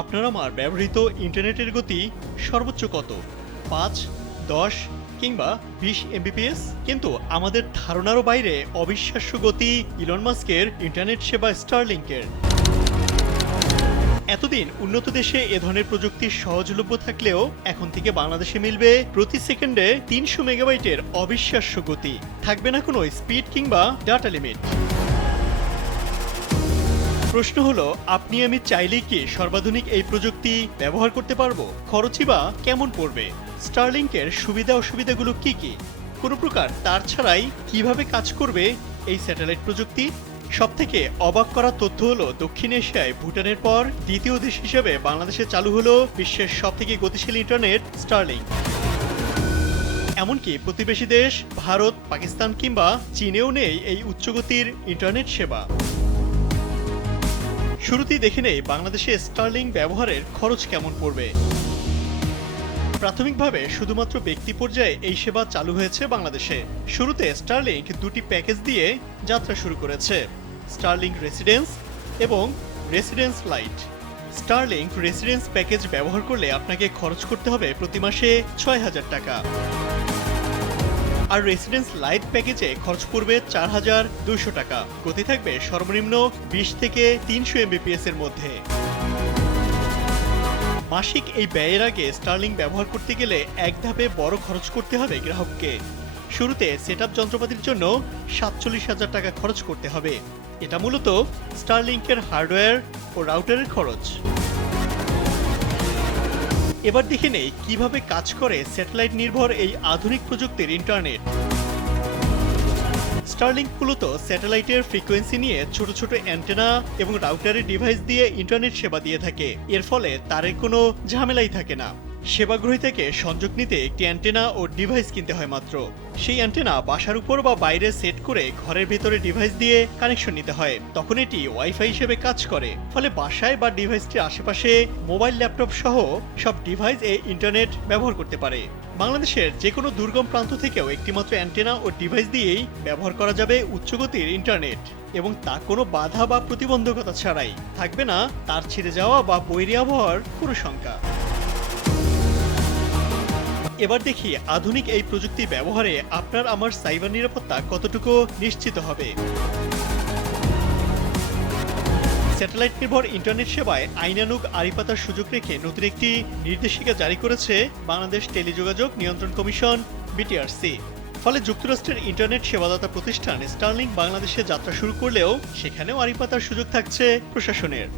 আপনার আমার ব্যবহৃত ইন্টারনেটের গতি সর্বোচ্চ কত? পাঁচ, দশ কিংবা বিশ এমবিপিএস কিন্তু আমাদের ধারণারও বাইরে অবিশ্বাস্য গতি ইলন মাস্কের ইন্টারনেট সেবা স্টারলিংকের এতদিন উন্নত দেশে এ ধরনের প্রযুক্তি সহজলভ্য থাকলেও এখন থেকে বাংলাদেশে মিলবে প্রতি সেকেন্ডে তিনশো মেগাবাইটের অবিশ্বাস্য গতি। থাকবে না কোনো স্পিড কিংবা ডাটা লিমিট। প্রশ্ন হলো, আপনি আমি চাইলেই কি সর্বাধুনিক এই প্রযুক্তি ব্যবহার করতে পারব? খরচই বা কেমন পড়বে? স্টারলিংকের সুবিধা অসুবিধাগুলো কি কি? কোনো প্রকার তার ছাড়াই কীভাবে কাজ করবে এই স্যাটেলাইট প্রযুক্তি? সবথেকে অবাক করা তথ্য হলো, দক্ষিণ এশিয়ায় ভুটানের পর দ্বিতীয় দেশ হিসেবে বাংলাদেশে চালু হলো বিশ্বের সবথেকে গতিশীল ইন্টারনেট, স্টারলিংক। এমনকি প্রতিবেশী দেশ, ভারত, পাকিস্তান কিংবা চীনেও নেই এই উচ্চগতির ইন্টারনেট সেবা। শুরুতেই দেখে নেই বাংলাদেশে স্টার্লিং ব্যবহারের খরচ কেমন পড়বে। প্রাথমিকভাবে শুধুমাত্র ব্যক্তি পর্যায়ে এই সেবা চালু হয়েছে বাংলাদেশে। শুরুতে স্টারলিংক দুটি প্যাকেজ দিয়ে যাত্রা শুরু করেছে। স্টারলিংক রেসিডেন্স এবং residence lite. Starlink residence package ব্যবহার করলে আপনাকে খরচ করতে হবে প্রতি মাসে ছয় হাজার টাকা। আর রেসিডেন্স লাইট প্যাকেজে খরচ পড়বে চার হাজার দুশো টাকা। গতি থাকবে সর্বনিম্ন বিশ থেকে তিনশো এমবিপিএস এর মধ্যে। মাসিক এই ব্যয়ের আগে স্টার্লিং ব্যবহার করতে গেলে এক ধাপে বড় খরচ করতে হবে গ্রাহককে। শুরুতে সেট যন্ত্রপাতির জন্য সাতচল্লিশ হাজার টাকা খরচ করতে হবে। এটা মূলত স্টারলিংকের হার্ডওয়্যার ও রাউটারের খরচ। এবার দেখে নেই কীভাবে কাজ করে স্যাটেলাইট নির্ভর এই আধুনিক প্রযুক্তির ইন্টারনেট। স্টারলিংক মূলত স্যাটেলাইটের ফ্রিকোয়েন্সি নিয়ে ছোট ছোট অ্যান্টেনা এবং রাউটারের ডিভাইস দিয়ে ইন্টারনেট সেবা দিয়ে থাকে। এর ফলে তারের কোনো ঝামেলাই থাকে না। সেবাগ্রহী থেকে সংযোগ নিতে একটি অ্যান্টেনা ও ডিভাইস কিনতে হয় মাত্র। সেই অ্যান্টেনা বাসার উপর বা বাইরে সেট করে ঘরের ভেতরে ডিভাইস দিয়ে কানেকশন নিতে হয়। তখন এটি ওয়াইফাই হিসেবে কাজ করে। ফলে বাসায় বা ডিভাইসটির আশেপাশে মোবাইল, ল্যাপটপ সহ সব ডিভাইস এ ইন্টারনেট ব্যবহার করতে পারে। বাংলাদেশের যে কোনো দুর্গম প্রান্ত থেকেও একটিমাত্র অ্যান্টেনা ও ডিভাইস দিয়েই ব্যবহার করা যাবে উচ্চগতির ইন্টারনেট। এবং তা কোনো বাধা বা প্রতিবন্ধকতা ছাড়াই। থাকবে না তার ছিঁড়ে যাওয়া বা বৈরী আবহাওয়ার কোনো শঙ্কা। এবার দেখি আধুনিক এই প্রযুক্তি ব্যবহারে আপনার আমার সাইবার নিরাপত্তা কতটুকু নিশ্চিত হবে। স্যাটেলাইট নির্ভর ইন্টারনেট সেবায় আইনানুগ আড়িপাতার সুযোগ রেখে নতুন একটি নির্দেশিকা জারি করেছে বাংলাদেশ টেলিযোগাযোগ নিয়ন্ত্রণ কমিশন, বিটিআরসি। ফলে যুক্তরাষ্ট্রের ইন্টারনেট সেবাদাতা প্রতিষ্ঠান স্টার্লিং বাংলাদেশে যাত্রা শুরু করলেও সেখানেও আড়িপাতার সুযোগ থাকছে প্রশাসনের।